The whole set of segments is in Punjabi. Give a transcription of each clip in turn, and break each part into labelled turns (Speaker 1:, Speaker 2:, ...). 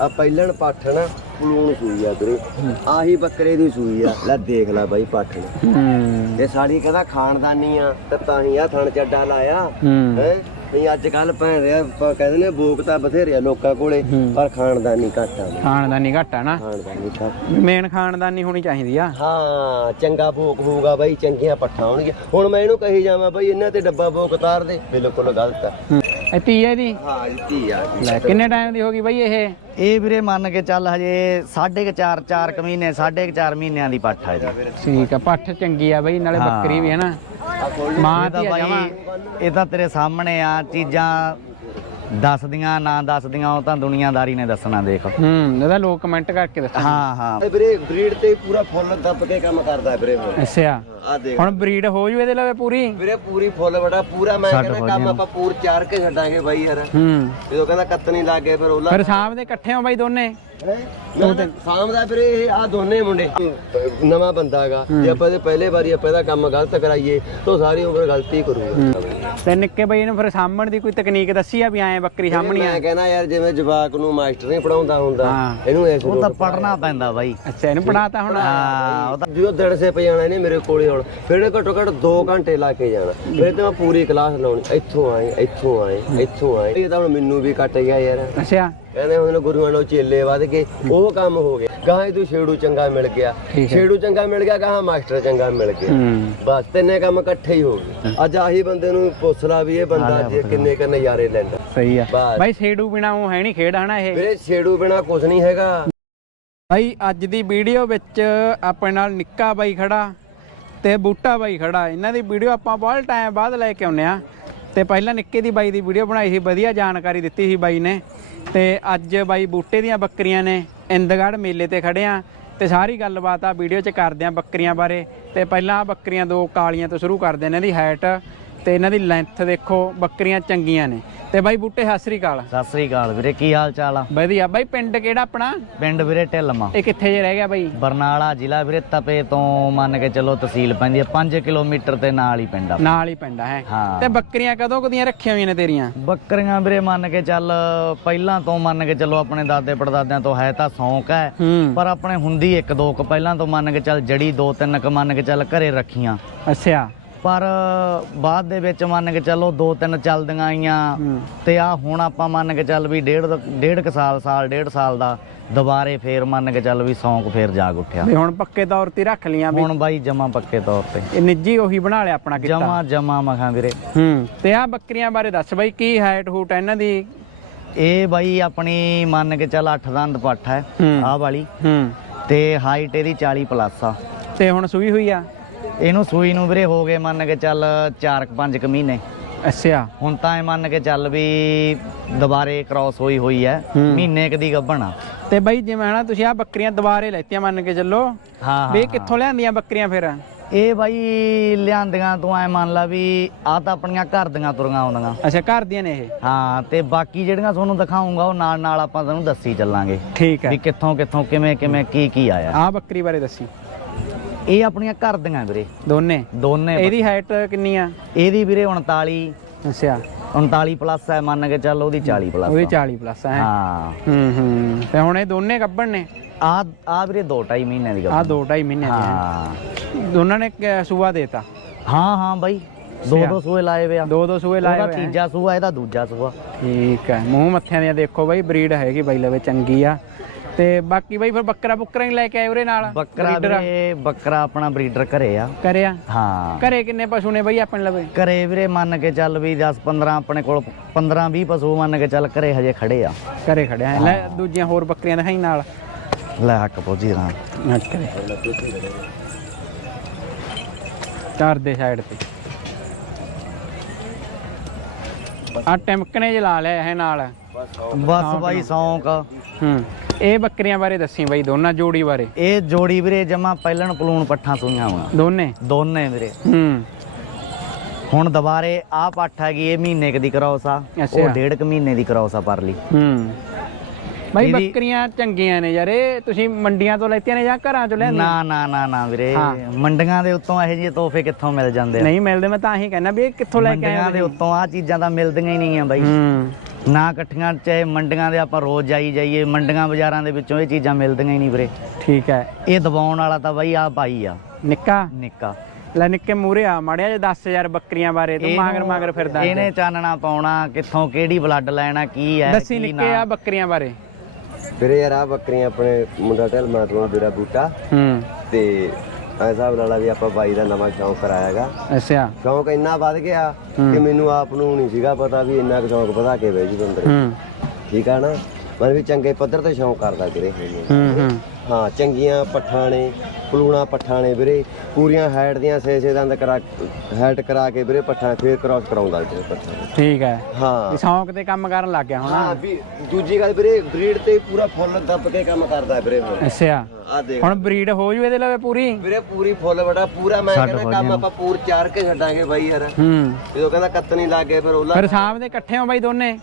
Speaker 1: ਆ ਪਹਿਲਣ ਪਾਠਣ ਪਲੂਣ ਸੂਈ ਆ ਵੀਰੇ। ਆਹੀ ਬੱਕਰੇ ਦੀ ਸੂਈ ਆ। ਲੈ ਦੇਖ ਲੈ ਬਾਈ ਪਾਠਣ ਇਹ ਸਾਡੀ ਕਹਿੰਦਾ ਖਾਨਦਾਨੀ ਆ ਤੇ ਤਾਂ ਹੀ ਆ ਥਣ ਚੱਡਾ ਲਾਇਆ।
Speaker 2: ਹੂੰ।
Speaker 1: ਨਹੀਂ ਅੱਜ ਕੱਲ ਭੈਣ ਰਿਆ ਕਹਿੰਦੇ ਨੇ ਬੋਕ ਤਾਂ ਬਥੇਰੇ ਆ ਲੋਕਾਂ ਕੋਲੇ ਪਰ ਖਾਨਦਾਨੀ ਘੱਟ ਆ।
Speaker 2: ਖਾਨਦਾਨੀ ਘੱਟ ਆ ਨਾ।
Speaker 1: ਖਾਨਦਾਨੀ ਘੱਟ।
Speaker 2: ਮੇਨ ਖਾਨਦਾਨੀ ਹੋਣੀ ਚਾਹੀਦੀ ਆ।
Speaker 1: ਹਾਂ ਚੰਗਾ ਭੋਗ ਹੋਊਗਾ ਬਾਈ ਚੰਗੀਆਂ ਪੱਠਾਂ ਹੋਣਗੀਆਂ। ਹੁਣ ਮੈਂ ਇਹਨੂੰ ਕਹੀ ਜਾਵਾਂ ਬਾਈ ਇਹਨਾਂ ਤੇ ਡੱਬਾ ਭੋਗ ਉਤਾਰ ਦੇ। ਬਿਲਕੁਲ ਗਲਤ ਹੂੰ।
Speaker 2: ਇਹ ਧੀ ਹੈ ਦੀ
Speaker 1: ਹਾਂ ਜੀ ਆ ਜੀ
Speaker 2: ਲੈ ਕਿੰਨੇ ਟਾਈਮ ਦੀ ਹੋ ਗਈ ਬਈ ਇਹ?
Speaker 3: ਇਹ ਵੀਰੇ ਮੰਨ ਕੇ ਚੱਲ ਹਜੇ ਸਾਢੇ ਕੁ ਚਾਰ ਚਾਰ ਕੁ ਮਹੀਨੇ ਸਾਢੇ ਕੁ ਚਾਰ ਮਹੀਨਿਆਂ ਦੀ ਪੱਠ ਹੈ ਜੀ
Speaker 2: ਠੀਕ ਆ ਪੱਠ ਚੰਗੀ ਆ ਬਈ ਨਾਲੇ
Speaker 3: ਹਾਂ।
Speaker 2: ਬੱਕਰੀ ਵੀ ਹੈ ਨਾ। ਮਾਂ
Speaker 3: ਇਹ ਤਾਂ
Speaker 2: ਧੀ ਜਮਾਂ।
Speaker 3: ਬਾਈ ਇਹ ਤਾਂ ਤੇਰੇ ਸਾਹਮਣੇ ਆ ਚੀਜ਼ਾਂ ਦੱਸਦੀਆਂ ਨਾ ਦੱਸਦੀਆਂ ਉਹ ਤਾਂ ਦੁਨੀਆਦਾਰੀ ਨੇ ਦੱਸਣਾ ਦੇਖ।
Speaker 2: ਹੂੰ ਇਹਦਾ ਲੋਕ ਕਮੈਂਟ ਕਰਕੇ ਦੱਸਣ
Speaker 3: ਹਾਂ ਹਾਂ।
Speaker 1: ਇਹ ਵੀਰੇ ਬਰੀਡ ਤੇ ਪੂਰਾ ਫੁੱਲ ਦੱਬ ਕੇ ਕੰਮ ਕਰਦਾ ਵੀਰੇ ਹੁਣ
Speaker 2: ਅੱਛਾ।
Speaker 1: ਆ ਦੇਖ।
Speaker 2: ਹੁਣ ਬਰੀਡ ਹੋ ਜੂ ਇਹਦੇ ਲਵੇ ਪੂਰੀ?
Speaker 1: ਵੀਰੇ ਪੂਰੀ ਫੁੱਲ ਬੜਾ ਪੂਰਾ ਮੈਂ
Speaker 3: ਛੱਡ
Speaker 1: ਕਹਿੰਦਾ
Speaker 3: ਹੋ
Speaker 1: ਕੰਮ। ਆਪਾਂ ਪੂਰ ਚਾਰ ਕੇ ਛੱਡਾਂਗੇ ਬਾਈ ਯਾਰ।
Speaker 2: ਹੂੰ।
Speaker 1: ਜਦੋਂ ਕਹਿੰਦਾ ਕੱਤਣੀ ਲੱਗ ਗਏ ਫਿਰ ਉਹਲਾ
Speaker 2: ਫਿਰ ਸ਼ਾਮ ਦੇ ਇਕੱਠੇ ਹੋ ਬਾਈ ਦੋਨੇ?
Speaker 1: ਸ਼ਾਮ ਦਾ ਵੀਰੇ ਇਹ ਆ ਦੋਨੇ ਮੁੰਡੇ। ਨਵਾਂ ਬੰਦਾ ਹੈਗਾ। ਜੇ ਆਪਾਂ ਇਹਦੇ ਪਹਿਲੇ ਵਾਰੀ ਆਪਾਂ ਇਹਦਾ ਕੰਮ ਗਲਤ ਕਰਾਈਏ ਤਾਂ ਸਾਰੀ ਉਮਰ ਗਲਤੀ ਕਰੂਗਾ।
Speaker 2: ਤੇ ਨਿੱਕੇ ਬਈ ਨੂੰ ਫਿਰ ਸਾਂਭਣ ਦੀ ਕੋਈ ਤਕਨੀਕ ਦੱਸੀ ਆ ਵੀ ਐਂ ਬੱਕਰੀ ਸਾਂਭਣੀ ਆ?
Speaker 1: ਮੈਂ ਕਹਿੰਦਾ ਯਾਰ ਜਿਵੇਂ ਜਵਾਕ ਨੂੰ ਮਾਸਟਰ ਨਹੀਂ ਪੜਾਉਂਦਾ ਹੁੰਦਾ
Speaker 2: ਹਾਂ।
Speaker 1: ਇਹਨੂੰ ਇਸ
Speaker 3: ਉਹ ਤਾਂ ਪੜਨਾ ਪੈਂਦਾ ਬਾਈ।
Speaker 2: ਅੱਛਾ ਇਹਨੂੰ ਪੜਾਤਾ ਹੁਣ।
Speaker 3: ਹਾਂ ਉਹ ਤਾਂ
Speaker 1: ਜਦੋਂ ਦਿਨ ਸੇ ਪਈ ਜਾਣਾ ਇਹਨੇ ਮੇਰੇ ਕੋਲੇ ਆਉਣ ਫਿਰ ਘੱਟੋ ਘੱਟ 2 ਘੰਟੇ ਲਾ ਕੇ ਜਾਣਾ। ਫਿਰ ਤੇ ਮੈਂ ਪੂਰੀ ਕਲਾਸ ਲਾਉਣੀ। ਇੱਥੋਂ ਆਏ ਇੱਥੋਂ ਆਏ ਇੱਥੋਂ ਆਏ। ਇਹ ਤਾਂ ਹੁਣ ਮੈਨੂੰ ਵੀ ਕੱਟ ਗਿਆ ਯਾਰ।
Speaker 2: ਅੱਛਾ।
Speaker 1: ਕਹਿੰਦੇ ਹੁਣ ਗੁਰੂਆਂ ਨੂੰ ਚੇਲੇ ਵੱਧ ਕੇ ਉਹ ਕੰਮ ਹੋ ਗਿਆ ਗਾਹਾਂ ਤੂੰ ਛੇੜੂ ਚੰਗਾ ਮਿਲ ਗਿਆ। ਛੇੜੂ ਚੰਗਾ ਮਿਲ ਗਿਆ ਗਾਹਾਂ ਮਾਸਟਰ ਚੰਗਾ ਮਿਲ ਗਿਆ। ਬਸ ਤਿੰਨੇ ਕੰਮ ਇਕੱਠੇ ਹੀ ਹੋ ਗਏ। ਅੱਜ ਆਹੀ ਬੰਦੇ ਨੂੰ ਪੁੱਛ ਲਾ ਵੀ ਇਹ ਬੰਦਾ ਅੱਜ ਕਿੰਨੇ ਕ ਨਜ਼ਾਰੇ ਲੈਂਦਾ।
Speaker 2: ਸਹੀ ਆ। ਬਾਈ ਸੇਡੂ ਬਿਨਾ ਉਹ ਹੈ ਨਹੀਂ ਖੇਡ ਹਨਾ ਇਹ?
Speaker 1: ਵੀਰੇ ਛੇੜੂ ਬਿਨਾ ਕੁਝ ਨਹੀਂ ਹੈਗਾ।
Speaker 2: ਬਾਈ ਅੱਜ ਦੀ ਵੀਡੀਓ ਵਿੱਚ ਆਪਣੇ ਨਾਲ ਨਿੱਕਾ ਬਾਈ ਖੜਾ। ਤੇ ਬੂਟਾ ਬਾਈ ਖੜਾ। ਇਹਨਾਂ ਦੀ ਵੀਡੀਓ ਆਪਾਂ ਬਹੁਤ ਟਾਈਮ ਬਾਅਦ ਲੈ ਕੇ ਆਉਂਦੇ ਆ ਤੇ ਪਹਿਲਾਂ ਨਿੱਕੇ ਦੀ ਬਾਈ ਦੀ ਵੀਡੀਓ ਬਣਾਈ ਸੀ, ਵਧੀਆ ਜਾਣਕਾਰੀ ਦਿੱਤੀ ਸੀ ਬਾਈ ਨੇ। ਤੇ ਅੱਜ ਬਾਈ ਬੂਟੇ ਦੀਆਂ ਬੱਕਰੀਆਂ ਨੇ ਇੰਦਗੜ ਮੇਲੇ ਤੇ ਖੜੇ ਆ ਤੇ ਸਾਰੀ ਗੱਲਬਾਤ ਆ ਵੀਡੀਓ 'ਚ ਕਰਦੇ ਆ ਬੱਕਰੀਆਂ ਬਾਰੇ। ਤੇ ਪਹਿਲਾਂ ਬੱਕਰੀਆਂ ਦੋ ਕਾਲੀਆਂ ਤੋਂ ਸ਼ੁਰੂ ਕਰਦੇ ਨੇ ਇਹਨਾਂ ਦੀ ਹਾਈਟ ਤੇ ਇਹਨਾਂ ਦੀ ਲੈਂਥ ਦੇਖੋ, ਬੱਕਰੀਆਂ ਚੰਗੀਆਂ ਨੇ। ਤੇ ਬਾਈ ਬੂਟੇ ਸਤਿ ਸ੍ਰੀ ਅਕਾਲ।
Speaker 3: ਸਤਿ ਸ੍ਰੀ ਅਕਾਲ ਵੀਰੇ ਕੀ ਹਾਲ ਚਾਲ ਆ?
Speaker 2: ਵਧੀਆ। ਬਾਈ ਪਿੰਡ ਕਿਹੜਾ ਆਪਣਾ?
Speaker 3: ਪਿੰਡ ਵੀਰੇ ਢਿੱਲਮਾ
Speaker 2: ਇਹ ਕਿੱਥੇ ਜੇ ਰਹਿ ਗਿਆ ਬਾਈ?
Speaker 3: ਬਰਨਾਲਾ ਜ਼ਿਲ੍ਹਾ ਵੀਰੇ ਤਪੇ ਤੋਂ ਮੰਨ ਕੇ ਚੱਲੋ ਤਹਿਸੀਲ ਪੈਂਦੀ ਹੈ 5 ਕਿਲੋਮੀਟਰ ਤੇ ਨਾਲ ਹੀ ਪਿੰਡ ਆ।
Speaker 2: ਨਾਲ ਹੀ ਪਿੰਡ ਆ ਹੈ।
Speaker 3: ਹਾਂ।
Speaker 2: ਤੇ ਬੱਕਰੀਆਂ ਕਦੋਂ ਕਦੀਆਂ ਰੱਖੀਆਂ ਹੋਈਆਂ ਨੇ ਤੇਰੀਆਂ?
Speaker 3: ਬੱਕਰੀਆਂ ਵੀਰੇ ਮੰਨ ਕੇ ਚੱਲ ਪਹਿਲਾਂ ਤੋਂ ਮੰਨ ਕੇ ਚੱਲੋ ਆਪਣੇ ਦਾਦੇ ਪੜਦਾਦਿਆਂ ਤੋਂ ਹੈ ਤਾਂ ਸ਼ੌਂਕ ਹੈ
Speaker 2: ਹੂੰ।
Speaker 3: ਪਰ ਆਪਣੇ ਹੁੰਦੀ ਇੱਕ ਦੋ ਕੁ ਪਹਿਲਾਂ ਤੋਂ ਮੰਨ ਕੇ ਚੱਲ ਜੜੀ ਦੋ ਤਿੰਨ ਕੁ ਮੰਨ ਕੇ ਚੱਲ ਘਰੇ ਰੱਖੀਆਂ।
Speaker 2: ਅੱਛਾ।
Speaker 3: ਪਰ ਬਾਅਦ ਦੇ ਵਿੱਚ ਮੰਨ ਕੇ ਚੱਲੋ ਦੋ ਤਿੰਨ ਚੱਲਦੀਆਂ ਆਈਆਂ ਤੇ ਆ ਹੁਣ ਆਪਾਂ ਮੰਨ ਕੇ ਚੱਲ ਵੀ ਡੇਢ ਡੇਢ ਕੁ ਸਾਲ ਸਾਲ ਡੇਢ ਸਾਲ ਦਾ ਦੁਬਾਰੇ ਫੇਰ ਮੰਨ ਕੇ ਚੱਲ ਵੀ ਸ਼ੌਂਕ ਫੇਰ ਜਾਗ ਉੱਠਿਆ।
Speaker 2: ਵੀ ਹੁਣ ਪੱਕੇ ਤੌਰ ਤੇ ਰੱਖ ਲੀਆਂ ਵੀ
Speaker 3: ਹੁਣ ਬਾਈ ਜਮਾ ਪੱਕੇ ਤੌਰ ਤੇ।
Speaker 2: ਇਹ ਨਿੱਜੀ ਉਹੀ ਬਣਾ ਲਿਆ ਆਪਣਾ ਕੀਤਾ।
Speaker 3: ਜਮਾ ਜਮਾ ਮਖਾਂ ਵੀਰੇ।
Speaker 2: ਹੂੰ ਤੇ ਆ ਬੱਕਰੀਆਂ ਬਾਰੇ ਦੱਸ ਬਾਈ ਕੀ ਹਾਈਟ ਹੂਟ ਆ ਇਹਨਾਂ ਦੀ?
Speaker 3: ਇਹ ਬਾਈ ਆਪਣੀ ਮੰਨ ਕੇ ਚੱਲ 8 ਦੰਦ ਪੱਠ ਹੈ ਆਹ ਵਾਲੀ।
Speaker 2: ਹੂੰ।
Speaker 3: ਤੇ ਹਾਈਟ ਇਹਦੀ 40 ਪਲੱਸ ਆ।
Speaker 2: ਤੇ ਹੁਣ ਸੂਈ ਹੋਈ ਆ?
Speaker 3: ਇਹਨੂੰ ਸੂਈ ਨੂੰ ਵੀਰੇ ਹੋ ਗਏ ਮੰਨ ਕੇ ਚੱਲ 4-5 ਕੁ ਮਹੀਨੇ।
Speaker 2: ਅੱਛਾ।
Speaker 3: ਹੁਣ ਤਾਂ ਇਹ ਮੰਨ ਕੇ ਚੱਲ ਵੀ ਦੁਬਾਰੇ ਕ੍ਰਾਸ ਹੋਈ ਹੋਈ ਹੈ। ਮਹੀਨੇ ਕੁ ਦੀ ਗੱਭਣ
Speaker 2: ਤੇ ਬਾਈ ਜਿਵੇਂ ਹਨਾ ਤੁਸੀਂ ਆ ਬੱਕਰੀਆਂ ਦੁਬਾਰੇ ਲੈਤੀਆਂ ਮੰਨ ਕੇ ਚੱਲੋ।
Speaker 3: ਹਾਂ
Speaker 2: ਵੀ ਇਹ ਕਿੱਥੋਂ ਲਿਆਂਦੀਆਂ ਬੱਕਰੀਆਂ ਫਿਰ?
Speaker 3: ਇਹ ਬਾਈ ਲਿਆਂਦੀਆਂ ਤੂੰ ਐ ਮੰਨ ਲਾ ਵੀ ਆ ਤਾਂ ਆਪਣੀਆਂ ਘਰ ਦੀਆਂ ਤੁਰੀਆਂ ਆਉਂਦੀਆਂ।
Speaker 2: ਅੱਛਾ ਘਰ ਦੀਆਂ ਨੇ ਇਹ?
Speaker 3: ਹਾਂ ਤੇ ਬਾਕੀ ਜਿਹੜੀਆਂ ਤੁਹਾਨੂੰ ਦਿਖਾਉਂਗਾ ਉਹ ਨਾਲ ਨਾਲ ਆਪਾਂ ਤੁਹਾਨੂੰ ਦੱਸੀ ਚੱਲਾਂਗੇ।
Speaker 2: ਠੀਕ ਹੈ।
Speaker 3: ਵੀ ਕਿੱਥੋਂ ਕਿੱਥੋਂ ਕਿਵੇਂ ਕਿਵੇਂ ਕੀ ਕੀ ਆਇਆ।
Speaker 2: ਆ ਬੱਕਰੀ ਬਾਰੇ ਦੱਸੀ।
Speaker 3: ਇਹ ਆਪਣੀਆਂ ਘਰ ਦੀਆਂ ਵੀਰੇ।
Speaker 2: ਦੋਨੇ?
Speaker 3: ਦੋਨੇ
Speaker 2: ਇਹਦੀ ਹਾਈਟ ਕਿੰਨੀ ਆ?
Speaker 3: ਇਹਦੀ ਵੀਰੇ 39
Speaker 2: ਅੱਛਾ।
Speaker 3: 39 ਪਲੱਸ ਹੈ ਮੰਨ ਕੇ ਚੱਲ ਉਹਦੀ 40 ਪਲੱਸ
Speaker 2: ਉਹਦੀ 40 ਪਲੱਸ ਹੈ?
Speaker 3: ਹਾਂ।
Speaker 2: ਹੂੰ ਹੂੰ। ਤੇ ਹੁਣ ਇਹ ਦੋਨੇ ਗੱਭਣ ਨੇ?
Speaker 3: ਆ ਆ ਵੀਰੇ 2.5 ਮਹੀਨਿਆਂ ਦੀ
Speaker 2: ਆ
Speaker 3: ਗੱਲ
Speaker 2: ਦੋ ਢਾਈ ਮਹੀਨੇ ਦੀਆਂ
Speaker 3: ਹਾਂ?
Speaker 2: ਦੋਨਾਂ ਨੇ ਸੂਆ ਦੇਤਾ?
Speaker 3: ਹਾਂ ਹਾਂ ਬਾਈ। ਦੋ। ਦੋ ਸੂਏ ਲਾਏ ਵੇ ਆ।
Speaker 2: ਦੋ ਦੋ ਸੂਏ ਲਾਏ
Speaker 3: ਉਹਦਾ
Speaker 2: ਹੋਏ ਆ।
Speaker 3: ਤੀਜਾ ਸੂਆ ਇਹਦਾ ਦੂਜਾ ਸੂਆ।
Speaker 2: ਠੀਕ ਹੈ ਮੂੰਹ ਮੱਥਿਆਂ ਦੀਆਂ ਦੇਖੋ ਬਾਈ ਬਰੀਡ ਹੈਗੀ ਬਾਈ ਲਵੇ ਚੰਗੀ ਆ। ਤੇ ਬਾਕੀ ਬਾਈ ਫਿਰ ਬੱਕਰਾ ਬੁੱਕਰਾ ਨਹੀਂ ਲੈ ਕੇ ਆਏ ਉਰੇ ਨਾਲ
Speaker 3: ਬੱਕਰਾ
Speaker 2: breeder ਆ?
Speaker 3: ਵੀਰੇ ਬੱਕਰਾ ਆਪਣਾ ਬਰੀਡਰ ਘਰੇ ਆ।
Speaker 2: ਕਰਿਆ
Speaker 3: ਹਾਂ।
Speaker 2: ਘਰੇ ਕਿੰਨੇ ਪਸ਼ੂ ਨੇ ਬਾਈ ਆਪਣੇ ਲਵੇ?
Speaker 3: ਘਰੇ ਵੀਰੇ ਮੰਨ ਕੇ ਚੱਲ ਵੀ 10 15 ਆਪਣੇ ਕੋਲ 15 20 ਪਸ਼ੂ ਮੰਨ ਕੇ ਚੱਲ ਘਰੇ ਹਜੇ ਖੜੇ ਆ।
Speaker 2: ਘਰੇ ਖੜਿਆ ਹੈ। ਲੈ ਦੂਜੀਆਂ ਹੋਰ ਬੱਕਰੀਆਂ ਦਿਖਾਈ ਨਾਲ।
Speaker 3: ਲੈ ਹੱਕ ਪਹੁੰਚੀ ਰਾਂ।
Speaker 2: ਕਰੇ ਚਾਰ ਦੇ ਸਾਈਡ ਤੇ। ਆ ਟਿਮਕਣੇ ਜਿ ਲਾ ਲਿਆ ਇਹ ਨਾਲ।
Speaker 3: ਬਸ ਬਾਈ ਸ਼ੌਂਕ।
Speaker 2: ਹੂੰ। ਇਹ ਬੱਕਰੀਆਂ ਬਾਰੇ ਦੱਸੀ ਬਾਈ ਦੋਨਾਂ ਜੋੜੀ ਬਾਰੇ।
Speaker 3: ਇਹ ਜੋੜੀ ਵੀਰੇ ਜਮਾ ਪਹਿਲਣ ਪਲੂਣ ਪੱਠਾਂ ਸੂਈਆਂ ਵਾ
Speaker 2: ਦੋਨੇ?
Speaker 3: ਦੋਨੇ ਵੀਰੇ।
Speaker 2: ਹੂੰ।
Speaker 3: ਹੁਣ ਦੁਬਾਰੇ ਆਹ ਪੱਠ ਹੈਗੀ ਇਹ ਮਹੀਨੇ ਕੁ ਦੀ ਕਰਾਉਸ। ਆ। ਉਹ ਡੇਢ ਕੁ ਮਹੀਨੇ ਦੀ ਕਰਾਉਸ ਆ ਪਰਲੀ।
Speaker 2: ਹੂੰ। ਬਾਈ ਬੱਕਰੀਆਂ ਚੰਗੀਆਂ ਨੇ ਯਾਰ ਇਹ ਤੁਸੀਂ ਮੰਡੀਆਂ ਤੋਂ ਲੈਤੀਆਂ ਨੇ ਜਾਂ ਘਰਾਂ ਚੋਂ ਲੈਂਦੀਆਂ
Speaker 3: ਨਾ ਨਾ ਨਾ ਨਾ ਵੀਰੇ। ਮੰਡੀਆਂ ਦੇ ਉੱਤੋਂ ਇਹੋ ਜਿਹੇ ਤੋਹਫੇ ਕਿੱਥੋਂ ਮਿਲ ਜਾਂਦੇ ਆ?
Speaker 2: ਨਹੀਂ ਮਿਲਦੇ ਮੈਂ ਤਾਂ ਹੀ ਕਹਿੰਦਾ ਵੀ ਇਹ ਕਿੱਥੋਂ ਲੈ ਕੇ ਆਏ
Speaker 3: ਮੰਡੀਆਂ ਦੇ ਉੱਤੋਂ ਆਹ ਚੀਜ਼ਾਂ ਤਾਂ ਮਿਲਦੀਆਂ ਹੀ ਨਹੀਂ ਆ ਬਾਈ।
Speaker 2: ਹੂੰ।
Speaker 3: ਨਾ ਇਕੱਠੀਆਂ ਚਾਹੇ ਮੰਡੀਆਂ ਦੇ ਆਪਾਂ ਰੋਜ਼ ਜਾਈ ਜਾਈਏ ਮੰਡੀਆਂ ਬਾਜ਼ਾਰਾਂ ਦੇ ਵਿੱਚੋਂ ਇਹ ਚੀਜ਼ਾਂ ਮਿਲਦੀਆਂ ਹੀ ਨਹੀਂ ਵੀਰੇ।
Speaker 2: ਠੀਕ ਹੈ।
Speaker 3: ਇਹ ਦਬਾਉਣ ਵਾਲਾ ਤਾਂ ਬਾਈ ਆ ਭਾਈ ਆ।
Speaker 2: ਨਿੱਕਾ?
Speaker 3: ਨਿੱਕਾ।
Speaker 2: ਲੈ ਨਿੱਕੇ ਮੂਰੇ ਆ ਮਾੜਿਆ ਜੇ 10000 ਬੱਕਰੀਆਂ ਬਾਰੇ ਤੂੰ ਮਾਗਰ ਮਾਗਰ ਫਿਰਦਾ
Speaker 3: ਇਹਨੇ ਚਾਨਣਾ ਪਾਉਣਾ ਕਿੱਥੋਂ ਕਿਹੜੀ ਬਲੱਡ ਲੈਣਾ ਕੀ ਹੈ
Speaker 2: ਦੱਸੀ ਨਿੱਕੇ। ਆ ਬੱਕਰੀਆਂ ਬਾਰੇ।
Speaker 1: ਵੀਰੇ ਯਾਰ ਆ ਬੱਕਰੀਆਂ ਆਪਣੇ ਮੁੰਡਾ ਢਲ ਮਾਤਮਾ ਵੀਰਾ ਬੂਟਾ।
Speaker 2: ਹੂੰ।
Speaker 1: ਤੇ ਹਿਸਾਬ ਆ ਵੀ ਆਪਾਂ ਬਾਈ ਦਾ ਨਵਾਂ ਸ਼ੌਂਕ ਕਰਾਇਆਗਾ।
Speaker 2: ਅੱਛਾ।
Speaker 1: ਸ਼ੌਂਕ ਇੰਨਾ ਵੱਧ ਗਿਆ ਕਿ ਮੈਨੂੰ ਆਪ ਨੂੰ ਨਹੀਂ ਸੀਗਾ ਪਤਾ ਵੀ ਇੰਨਾ ਕੁ ਸ਼ੌਂਕ ਵਧਾ ਕੇ ਵੇਚ ਬੰਦਰ
Speaker 2: ਹੂੰ।
Speaker 1: ਠੀਕ ਆ ਨਾ? ਮੈਂ ਵੀ ਚੰਗੇ ਪੱਧਰ ਤੇ ਸ਼ੌਂਕ ਕਰਦਾ ਵੀਰੇ।
Speaker 2: ਹੂੰ ਹੂੰ।
Speaker 1: ਹਾਂ ਚੰਗੀਆਂ ਪੱਠਾਂ ਨੇ ਪਲੂਣਾ ਪੱਠਾਂ ਨੇ ਵੀਰੇ ਪੂਰੀਆਂ ਹਾਈਟ ਦੀਆਂ ਛੇ ਛੇ ਦੰਦ ਕਰਾ ਹਾਈਟ ਕਰਾ ਕੇ ਵੀਰੇ ਪੱਠਾਂ ਫੇਰ ਕ੍ਰਾਸ ਕਰਾਉਂਦਾ ਵੀਰੇ ਪੱਠਾਂ।
Speaker 2: ਠੀਕ ਹੈ।
Speaker 1: ਹਾਂ।
Speaker 2: ਇਹ ਸ਼ੌਂਕ ਤੇ ਕੰਮ ਕਰਨ ਲੱਗ ਗਿਆ ਹੁਣ।
Speaker 1: ਹਾਂ ਵੀ ਦੂਜੀ ਗੱਲ ਵੀਰੇ ਬਰੀਡ ਤੇ ਪੂਰਾ ਫੁੱਲ ਦੱਬ ਕੇ ਕੰਮ ਕਰਦਾ ਵੀਰੇ
Speaker 2: ਅੱਛਾ।
Speaker 1: ਆ ਦੇਖ
Speaker 2: ਹੁਣ ਬਰੀਡ ਹੋ ਜੂ ਇਹਦੇ ਲਵੇ ਪੂਰੀ?
Speaker 1: ਵੀਰੇ ਪੂਰੀ ਫੁੱਲ ਬੜਾ ਪੂਰਾ ਮੈਂ ਕਹਿੰਦਾ ਕੰਮ। ਆਪਾਂ ਪੂਰ ਚਾਰ ਕੇ ਛੱਡਾਂਗੇ ਬਾਈ ਯਾਰ।
Speaker 2: ਹੂੰ।
Speaker 1: ਜਦੋਂ ਕਹਿੰਦਾ ਕੱਤਣੀ ਲੱਗ ਗਏ ਫਿਰ ਉਹਲਾ
Speaker 2: ਫਿਰ ਸ਼ਾਮ ਦੇ ਇਕੱਠੇ ਹੋ ਬਾਈ ਦੋਨੇ?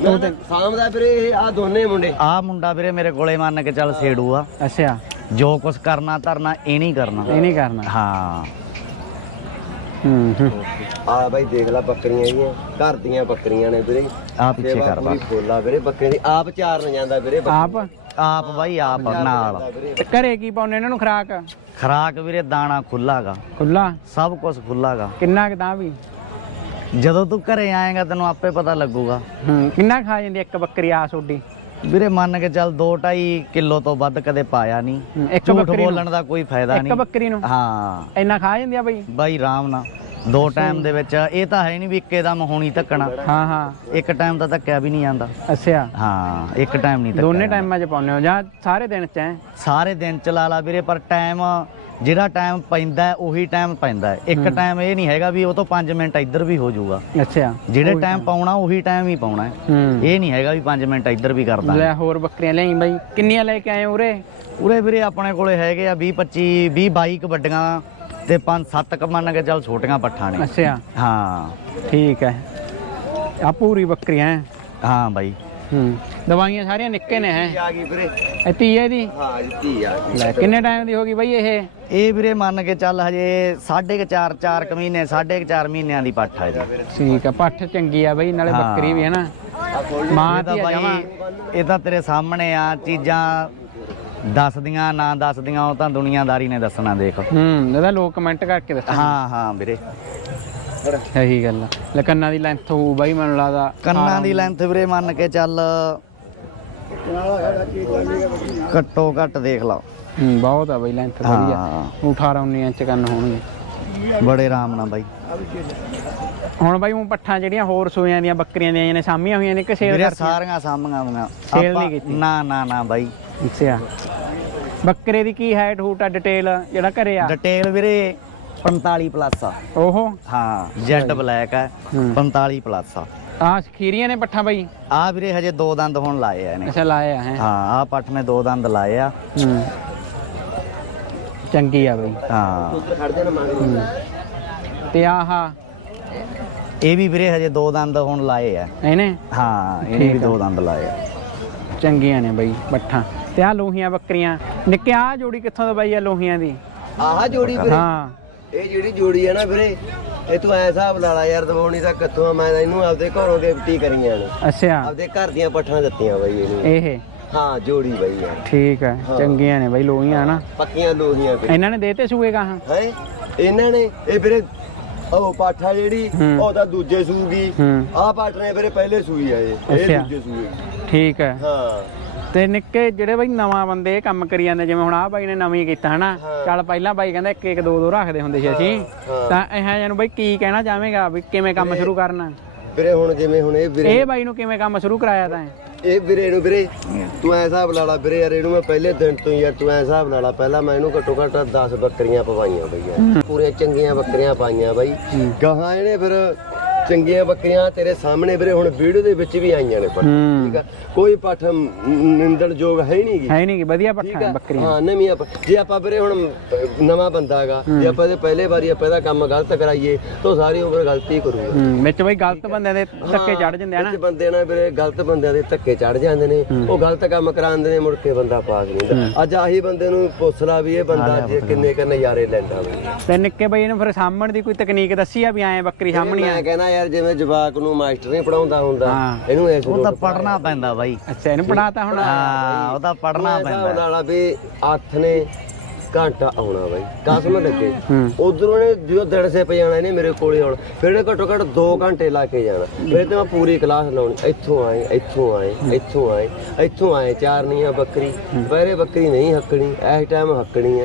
Speaker 1: ਦਾ ਵੀਰੇ ਇਹ ਆ ਦੋਨੇ ਮੁੰਡੇ।
Speaker 3: ਆ ਮੁੰਡਾ ਵੀਰੇ ਮੇਰੇ ਕੋਲੇ ਮੰਨ ਕੇ ਚੱਲ ਸੇੜੂ ਆ।
Speaker 2: ਅੱਛਾ।
Speaker 3: ਜੋ ਕੁਛ ਕਰਨਾ ਧਰਨਾ ਇਹ ਨਹੀਂ ਕਰਨਾ।
Speaker 2: ਇਹ ਨਹੀਂ ਕਰਨਾ।
Speaker 3: ਹਾਂ।
Speaker 2: ਹੂੰ ਹੂੰ।
Speaker 1: ਆ ਬਾਈ ਦੇਖ ਲੈ ਬੱਕਰੀਆਂ ਇਹਦੀਆਂ। ਘਰ ਦੀਆਂ ਬੱਕਰੀਆਂ ਨੇ ਵੀਰੇ।
Speaker 3: ਆ ਪਿੱਛੇ
Speaker 1: ਸੇਵਾ
Speaker 3: ਕਰ
Speaker 1: ਪੂਰੀ ਫੁੱਲਾ ਵੀਰੇ ਬੱਕਰੀਆਂ ਦੀ। ਆਪ ਚਾਰਨ ਜਾਂਦਾ ਵੀਰੇ
Speaker 2: ਆਪ?
Speaker 3: ਆਪ ਬਾਈ ਆਪ ਨਾਲ।
Speaker 1: ਵੀਰੇ।
Speaker 2: ਤੇ ਘਰੇ ਕੀ ਪਾਉਣੇ ਇਹਨਾਂ ਨੂੰ ਖਰਾਕ?
Speaker 3: ਖਰਾਕ ਵੀਰੇ ਦਾਣਾ ਖੁੱਲਾਗਾ।
Speaker 2: ਖੁੱਲਾ?
Speaker 3: ਸਭ ਕੁਝ ਖੁੱਲਾਗਾ।
Speaker 2: ਕਿੰਨਾ ਕਿ ਤਾਂ ਵੀ?
Speaker 3: ਜਦੋਂ ਤੂੰ ਘਰੇ ਆਏਗਾ ਤੈਨੂੰ ਆਪੇ ਪਤਾ ਲੱਗੂਗਾ।
Speaker 2: ਹੂੰ ਕਿੰਨਾ ਖਾ ਜਾਂਦੀ ਇੱਕ ਬੱਕਰੀ ਆ ਸੋਡੀ
Speaker 3: ਵੀਰੇ ਮੰਨ ਕੇ ਚੱਲ 2.5 ਕਿਲੋ ਤੋਂ ਵੱਧ ਕਦੇ ਪਾਇਆ ਨਹੀਂ।
Speaker 2: ਇੱਕ
Speaker 3: ਝੂਠ
Speaker 2: ਬੱਕਰੀ ਨੂੰ।
Speaker 3: ਬੋਲਣ ਦਾ ਕੋਈ ਫਾਇਦਾ
Speaker 2: ਇੱਕ
Speaker 3: ਨਹੀਂ।
Speaker 2: ਬੱਕਰੀ ਨੂੰ?
Speaker 3: ਹਾਂ।
Speaker 2: ਇੰਨਾ ਖਾ ਜਾਂਦੀ ਆ ਬਈ?
Speaker 3: ਬਾਈ ਆਰਾਮ ਨਾਲ। ਦੋ ਟਾਈਮ ਦੇ ਵਿੱਚ ਇਹ ਤਾਂ ਹੈ ਨਹੀਂ ਵੀ ਇੱਕੇ ਦਮ ਹੋਣੀ ਧੱਕਣਾ।
Speaker 2: ਹਾਂ ਹਾਂ।
Speaker 3: ਇੱਕ ਟਾਈਮ ਤਾਂ ਧੱਕਿਆ ਵੀ ਨਹੀਂ ਜਾਂਦਾ।
Speaker 2: ਅੱਛਾ।
Speaker 3: ਹਾਂ ਇੱਕ ਟਾਈਮ ਨਹੀਂ ਧੱਕਿਆ
Speaker 2: ਦੋਨੇ। ਟਾਈਮਾਂ 'ਚ ਪਾਉਨੇ ਹੋ ਜਾਂ ਸਾਰੇ ਦਿਨ 'ਚ ਹੈ
Speaker 3: ਸਾਰੇ ਦਿਨ ਚਲਾ ਲਾ ਵੀਰੇ ਪਰ ਟਾਈਮ ਜਿਹੜਾ ਟਾਈਮ ਪੈਂਦਾ ਹੈ, ਉਹੀ ਟਾਈਮ ਪੈਂਦਾ ਹੈ। ਇੱਕ ਟਾਈਮ ਇਹ ਨਹੀਂ ਹੈਗਾ ਵੀ ਉਹ ਤੋਂ 5 ਮਿੰਟ ਇੱਧਰ ਵੀ ਹੋ ਜਾਊਗਾ।
Speaker 2: ਅੱਛਾ
Speaker 3: ਜਿਹੜੇ ਟਾਈਮ ਪਾਉਣਾ ਉਹੀ ਟਾਈਮ ਹੀ ਪਾਉਣਾ ਹੈ।
Speaker 2: ਹੂੰ।
Speaker 3: ਇਹ ਨਹੀਂ ਹੈਗਾ ਵੀ 5 ਮਿੰਟ ਇੱਧਰ ਵੀ ਕਰਦਾ
Speaker 2: ਲੈ ਹੋਰ ਬੱਕਰੀਆਂ ਲਈ ਬਾਈ। ਕਿੰਨੀਆਂ ਲੈ ਕੇ ਆਏ ਉਰੇ?
Speaker 3: ਉਰੇ ਵੀਰੇ ਆਪਣੇ ਕੋਲੇ ਹੈਗੇ ਆ 20 25 20 22 ਕ ਵੱਡੀਆਂ ਤੇ 5 7 ਕ ਮੰਨ ਕੇ ਚੱਲ ਛੋਟੀਆਂ ਪੱਠਾਂ ਨੇ।
Speaker 2: ਅੱਛਾ।
Speaker 3: ਹਾਂ।
Speaker 2: ਠੀਕ ਹੈ। ਆ ਪੂਰੀ ਬੱਕਰੀਆਂ ਹੈ।
Speaker 3: ਹਾਂ ਬਾਈ।
Speaker 2: ਹੂੰ। ਦਵਾਈਆਂ ਸਾਰੀਆਂ ਨਿੱਕੇ ਨੇ ਹੈ।
Speaker 1: ਆ ਗਈ ਵੀਰੇ।
Speaker 2: ਇਹ ਧੀਏ ਦੀ
Speaker 1: ਹਾਂ ਜਿੱਤੀ ਆ। ਗਈ
Speaker 2: ਲੈ ਕਿੰਨੇ ਟਾਈਮ ਦੀ ਹੋ ਗਈ ਬਾਈ ਇਹ?
Speaker 3: ਇਹ ਵੀਰੇ ਮੰਨ ਕੇ ਚੱਲ ਹਜੇ 4.5 4 4 ਕ ਮਹੀਨੇ 4.5 ਮਹੀਨਿਆਂ ਦੀ ਪੱਠ ਹੈ ਜੀ
Speaker 2: ਠੀਕ ਆ ਪੱਠ ਚੰਗੀ ਆ ਬਾਈ ਨਾਲੇ। ਬੱਕਰੀ ਵੀ ਹੈ ਨਾ। ਮਾਂ
Speaker 3: ਤਾਂ
Speaker 2: ਧੀ ਆ ਜਮਾਂ।
Speaker 3: ਬਾਈ ਇਹ ਤਾਂ ਤੇਰੇ ਸਾਹਮਣੇ ਆ ਚੀਜ਼ਾਂ ਦੱਸਦੀਆਂ ਨਾ ਦੱਸਦੀਆਂ ਉਹ ਤਾਂ ਦੁਨੀਆਦਾਰੀ ਨੇ ਦੱਸਣਾ ਦੇਖ।
Speaker 2: ਹੂੰ ਇਹਦਾ ਲੋਕ ਕਮੈਂਟ ਕਰਕੇ ਦੱਸਣ।
Speaker 3: ਹਾਂ ਹਾਂ ਵੀਰੇ।
Speaker 2: ਸਹੀ ਗੱਲ ਆ। ਲੈ ਕੰਨਾਂ ਦੀ ਲੈਂਥ ਹੋਊ ਬਾਈ ਮੈਨੂੰ ਲੱਗਦਾ
Speaker 3: ਕੰਨਾਂ ਦੀ ਲੈਂਥ ਵੀਰੇ ਮੰਨ ਕੇ ਚੱਲ ਘੱਟੋ ਘੱਟ ਦੇਖ ਲਾ।
Speaker 2: ਹੂੰ ਬਹੁਤ ਆ ਬਾਈ ਲੈਂਥ ਵਧੀਆ।
Speaker 3: ਹਾਂ।
Speaker 2: 18 19 ਇੰਚ ਕੰਨ ਹੋਣਗੇ।
Speaker 3: ਬੜੇ ਆਰਾਮ ਨਾਲ ਬਾਈ।
Speaker 2: ਹੁਣ ਬਾਈ ਉਹ ਪੱਠਾਂ ਜਿਹੜੀਆਂ ਹੋਰ ਸੋਇਆਂ ਦੀਆਂ ਬੱਕਰੀਆਂ ਦੀਆਂ ਨੇ ਸਾਮੀਆਂ ਹੋਈਆਂ ਨੇ ਕਿ ਸੇਲ
Speaker 3: ਵੀਰੇ
Speaker 2: ਕਰ
Speaker 3: ਸਾਰੀਆਂ ਆਉਂਦੀਆਂ
Speaker 2: Sale
Speaker 3: ਆਪਾਂ-
Speaker 2: ਨਹੀਂ ਕੀਤੀ?
Speaker 3: ਨਾ ਨਾ ਨਾ ਬਾਈ।
Speaker 2: ਅੱਛਾ। ਬੱਕਰੇ ਦੀ ਕੀ ਹਾਈਟ ਹੂਟ ਆ ਡਿਟੇਲ ਜਿਹੜਾ ਘਰੇ ਆ।
Speaker 3: ਡਿਟੇਲ ਵੀਰੇ 45 ਪਲੱਸ ਆ।
Speaker 2: ਓਹੋ।
Speaker 3: ਹਾਂ। ਜੈਡ ਬਲੈਕ ਹੈ
Speaker 2: ਹੂੰ।
Speaker 3: 45 ਪਲੱਸ ਆ।
Speaker 2: ਆ ਖੀਰੀਆਂ ਨੇ ਪੱਠਾਂ ਬਾਈ?
Speaker 3: ਆ ਵੀਰੇ ਹਜੇ ਦੋ ਦੰਦ ਹੁਣ ਲਾਏ ਆ ਇਹਨੇ।
Speaker 2: ਅੱਛਾ ਲਾਇਆ ਹੈ।
Speaker 3: ਹਾਂ ਆ ਪੱਠ ਨੇ ਦੋ ਦੰਦ ਲਾਏ ਆ।
Speaker 2: ਹੂੰ। ਚੰਗੀ ਆ ਬਾਈ।
Speaker 3: ਹਾਂ।
Speaker 2: ਤੇ ਆਹ
Speaker 3: ਇਹ ਵੀ ਵੀਰੇ ਹਜੇ ਦੋ ਦੰਦ ਹੁਣ ਲਾਏ ਆ।
Speaker 2: ਇਹਨੇ?
Speaker 3: ਹਾਂ ਇਹਨੇ ਵੀ
Speaker 2: ਆ।
Speaker 3: ਦੋ ਦੰਦ ਲਾਏ ਆ।
Speaker 2: ਚੰਗੀਆਂ ਨੇ ਬਾਈ ਪੱਠਾਂ। ਤੇ ਆ ਲੋਹੀਆਂ ਬੱਕਰੀਆਂ। ਨਿੱਕੇ ਆ ਜੋੜੀ ਕਿੱਥੋਂ ਦਾ ਬਾਈ ਆ ਲੋਹੀਆਂ ਦੀ?
Speaker 1: ਆਹ ਜੋੜੀ ਵੀਰੇ।
Speaker 2: ਹਾਂ।
Speaker 1: ਇਹ ਜਿਹੜੀ ਜੋੜੀ ਹੈ ਨਾ ਵੀਰੇ ਇਹ ਤੂੰ ਐ ਹਿਸਾਬ ਲਾ ਲਾ ਯਾਰ ਦਵਾਉਣੀ ਤਾਂ ਕਿੱਥੋਂ ਆ, ਮੈਂ ਤਾਂ ਇਹਨੂੰ ਆਪਦੇ ਘਰੋਂ ਗਿਫਟੀ ਕਰੀਆਂ ਨੇ।
Speaker 2: ਅੱਛਾ।
Speaker 1: ਆਪਦੇ ਘਰ ਦੀਆਂ ਪੱਠਾਂ ਦਿੱਤੀਆਂ ਬਾਈ ਇਹਨੂੰ।
Speaker 2: ਇਹ?
Speaker 1: ਹਾਂ ਜੋੜੀ ਬਾਈ ਯਾਰ।
Speaker 2: ਠੀਕ ਹੈ। ਚੰਗੀਆਂ ਨੇ ਬਾਈ ਲੋਹੀਆਂ ਨਾ।
Speaker 1: ਪੱਕੀਆਂ ਲੋਹੀਆਂ ਵੀਰੇ।
Speaker 2: ਇਹਨਾਂ ਨੇ ਦੇਤੇ ਸੂਏ ਕਹਾਂ
Speaker 1: ਹੈ? ਇਹਨਾਂ ਨੇ ਇਹ ਵੀਰੇ ਉਹ ਪਾਠਾ ਜਿਹੜੀ
Speaker 2: ਹੂੰ।
Speaker 1: ਉਹ ਤਾਂ ਦੂਜੇ ਸੂਗੀ।
Speaker 2: ਹੂੰ।
Speaker 1: ਆਹ ਪਾਠ ਨੇ ਵੀਰੇ ਪਹਿਲੇ ਸੂਈ ਆ ਇਹ। ਇਹ
Speaker 2: ਅੱਛਾ।
Speaker 1: ਦੂਜੇ ਸੂਏ।
Speaker 2: ਠੀਕ ਹੈ
Speaker 1: ਹਾਂ।
Speaker 2: ਤੇ ਨਿੱਕੇ ਜਿਹੜੇ ਬਾਈ ਨਵਾਂ ਬੰਦੇ ਇਹ ਕੰਮ ਕਰੀ ਜਾਂਦੇ ਜਿਵੇਂ ਹੁਣ ਆਹ ਬਾਈ ਨੇ ਨਵੀਂ ਕੀਤਾ ਹਨਾ ਚੱਲ ਪਹਿਲਾਂ ਬਾਈ ਕਹਿੰਦਾ ਇੱਕ ਇੱਕ ਦੋ ਦੋ ਰੱਖਦੇ ਹੁੰਦੇ ਸੀ ਅਸੀਂ। ਤਾਂ ਇਹ ਜਿਹਨੂੰ ਬਾਈ ਕੀ ਕਹਿਣਾ ਚਾਹਵੇਂਗਾ ਵੀ ਕਿਵੇਂ ਕੰਮ ਸ਼ੁਰੂ ਕਰਨਾ?
Speaker 1: ਵੀਰੇ ਹੁਣ ਜਿਵੇਂ ਹੁਣ ਇਹ ਵੀਰੇ
Speaker 2: ਇਹ ਬਾਈ ਨੂੰ ਕਿਵੇਂ ਕੰਮ ਸ਼ੁਰੂ ਕਰਾਇਆ ਤਾਂ?
Speaker 1: ਇਹ ਵੀਰੇ ਨੂੰ ਵੀਰੇ ਤੂੰ ਐ ਹਿਸਾਬ ਲਾ ਲਾ ਵੀਰੇ ਯਾਰ ਇਹਨੂੰ ਮੈਂ ਪਹਿਲੇ ਦਿਨ ਤੋਂ ਯਾਰ ਤੂੰ ਐ ਹਿਸਾਬ ਲਾ ਲਾ ਪਹਿਲਾਂ ਮੈਂ ਇਹਨੂੰ ਘੱਟੋ ਘੱਟ 10 ਬੱਕਰੀਆਂ ਪਵਾਈਆਂ ਬਈ ਯਾਰ। ਪੂਰੀਆਂ ਚੰਗੀਆਂ ਬੱਕਰੀਆਂ ਪਾਈਆਂ ਬਾਈ। ਗਾਹਾਂ ਇਹਨੇ ਫਿਰ ਚੰਗੀਆਂ ਬੱਕਰੀਆਂ ਤੇਰੇ ਸਾਹਮਣੇ ਵੀਰੇ ਹੁਣ ਵੀਡੀਓ ਦੇ ਵਿੱਚ ਵੀ ਆਈਆਂ ਨੇ ਪਰ ਠੀਕ ਆ? ਕੋਈ ਪੱਠ ਨਿੰਦਣ ਯੋਗ ਹੈ ਨਹੀਂ ਗੀ।
Speaker 2: ਹੈ ਨਹੀਂ ਕਿ ਵਧੀਆ ਪੱਠਾ ਬੱਕਰੀਆਂ।
Speaker 1: ਹਾਂ ਨਵੀਂ ਆਪਾਂ ਜੇ ਆਪਾਂ ਵੀਰੇ ਹੁਣ ਨਵਾਂ ਬੰਦਾ ਹੈਗਾ ਜੇ ਆਪਾਂ ਇਹਦੇ ਪਹਿਲੇ ਵਾਰੀ ਆਪਾਂ ਇਹਦਾ ਕੰਮ ਗਲਤ ਕਰਾਈਏ ਤਾਂ ਸਾਰੀ ਉਮਰ ਗਲਤੀ ਕਰੂਗਾ।
Speaker 2: ਵਿੱਚ ਬਾਈ ਗਲਤ ਬੰਦਿਆਂ ਦੇ ਧੱਕੇ ਚੜ ਜਾਂਦੇ ਆ ਨਾ।
Speaker 1: ਵਿੱਚ ਬੰਦੇ ਨਾਲ ਵੀਰੇ ਗਲਤ ਬੰਦਿਆਂ ਦੇ ਧੱਕੇ ਚੜ ਜਾਂਦੇ ਨੇ। ਉਹ ਗਲਤ ਕੰਮ ਕਰਾਉਂਦੇ ਨੇ ਮੁੜ ਕੇ ਬੰਦਾ ਪਾਸ ਨਹੀਂ ਹੁੰਦਾ। ਅੱਜ ਆਹੀ ਬੰਦੇ ਨੂੰ ਪੁੱਛ ਲਾ ਵੀ ਇਹ ਬੰਦਾ ਜੇ ਕਿੰਨੇ ਕ ਨਜ਼ਾਰੇ ਲੈਂਦਾ ਬਈ
Speaker 2: ਤੇ ਨਿੱਕੇ ਬਾਈ ਇਹਨੂੰ ਫਿਰ ਸਾਹਮਣ ਦੀ ਕੋਈ ਤਕਨੀਕ ਦੱਸੀ ਆ ਵੀ ਐਂ ਬੱਕਰੀ ਸਾਹਮਣੀ ਆ?
Speaker 1: ਮੈਂ ਕਹਿੰਦਾ ਯਾਰ ਜਿਵੇਂ ਜਵਾਕ ਨੂੰ ਮਾਸਟਰ ਨਹੀਂ ਪੜਾਉਂਦਾ ਹੁੰਦਾ
Speaker 2: ਹਾਂ।
Speaker 1: ਇਹਨੂੰ ਇਸ
Speaker 3: ਉਹ ਤਾਂ ਪੜਨਾ ਪੈਂਦਾ ਬਾਈ।
Speaker 2: ਅੱਛਾ ਇਹਨੂੰ ਪੜਾਤਾ ਹੁਣ।
Speaker 3: ਹਾਂ ਉਹ ਤਾਂ ਪੜਨਾ ਪੈਂਦਾ।
Speaker 1: ਨਾਲਾ ਵੀ ਹੱਥ ਨੇ ਘੰਟਾ ਆਉਣਾ ਬਾਈ ਕਸਮ ਲੱਗੇ।
Speaker 2: ਹੂੰ।
Speaker 1: ਉਧਰੋਂ ਨੇ ਜਦੋਂ ਦਿਨ ਸੇ ਪੈ ਜਾਣਾ ਇਹਨੇ ਮੇਰੇ ਕੋਲੇ ਆਉਣਾ ਫਿਰ ਇਹਨੇ ਘੱਟੋ ਘੱਟ 2 ਘੰਟੇ ਲਾ ਕੇ ਜਾਣਾ। ਫਿਰ ਤੇ ਮੈਂ ਪੂਰੀ ਕਲਾਸ ਲਾਉਣੀ ਇੱਥੋਂ ਆਏ ਇੱਥੋਂ ਆਏ ਇੱਥੋਂ ਆਏ ਇੱਥੋਂ ਆਏ ਚਾਰਨੀਆਂ ਬੱਕਰੀ ਪਹਿਰੇ ਬੱਕਰੀ ਨਹੀਂ ਹੱਕਣੀ ਇਸ ਟਾਈਮ ਹੱਕਣੀ ਹੈ।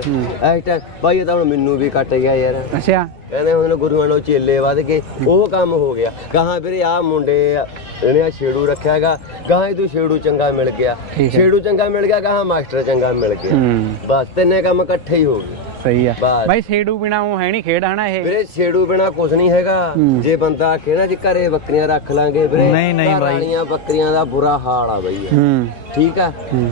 Speaker 1: ਇਸ ਟਾਈਮ ਬਾਈ ਇਹ ਤਾਂ ਹੁਣ ਮੈਨੂੰ ਵੀ ਕੱਟ ਗਿਆ ਯਾਰ।
Speaker 2: ਅੱਛਾ।
Speaker 1: ਕਹਿੰਦੇ ਹੁਣ ਗੁਰੂਆਂ ਨੂੰ ਚੇਲੇ ਵੱਧ ਕੇ ਉਹ ਕੰਮ ਹੋ ਗਿਆ। ਗਾਹਾਂ ਵੀਰੇ ਆ ਮੁੰਡੇ ਆ, ਇਹਨੇ ਆ ਛੇੜੂ ਰੱਖਿਆਗਾ ਗਾਹਾਂ ਇਹ ਤੂੰ ਛੇੜੂ ਚੰਗਾ ਮਿਲ ਗਿਆ।
Speaker 2: ਠੀਕ ਹੈ।
Speaker 1: ਛੇੜੂ ਚੰਗਾ ਮਿਲ ਗਿਆ ਗਾਹਾਂ ਮਾਸਟਰ ਚੰਗਾ ਮਿਲ ਗਿਆ।
Speaker 2: ਹੂੰ।
Speaker 1: ਬਸ ਤਿੰਨੇ ਕੰਮ ਇਕੱਠੇ ਹੀ ਹੋ ਗਏ।
Speaker 2: ਸਹੀ ਆ।
Speaker 1: ਬਸ।
Speaker 2: ਬਾਈ ਛੇੜੂ ਬਿਨਾ ਉਹ ਹੈ ਨਹੀਂ ਖੇਡ ਹਨਾ ਇਹ?
Speaker 1: ਵੀਰੇ ਛੇੜੂ ਬਿਨਾ ਕੁਝ ਨਹੀਂ ਹੈਗਾ। ਜੇ ਬੰਦਾ ਆਖੇ ਨਾ ਜੀ ਘਰੇ ਬੱਕਰੀਆਂ ਰੱਖ ਲਾਂਗੇ ਵੀਰੇ
Speaker 3: ਨਹੀਂ, ਨਹੀਂ
Speaker 1: ਘਰ
Speaker 3: ਬਾਈ।
Speaker 1: ਵਾਲੀਆਂ ਬੱਕਰੀਆਂ ਦਾ ਬੁਰਾ ਹਾਲ ਆ ਬਈ
Speaker 2: ਹੂੰ।
Speaker 1: ਠੀਕ ਆ?
Speaker 2: ਹੂੰ।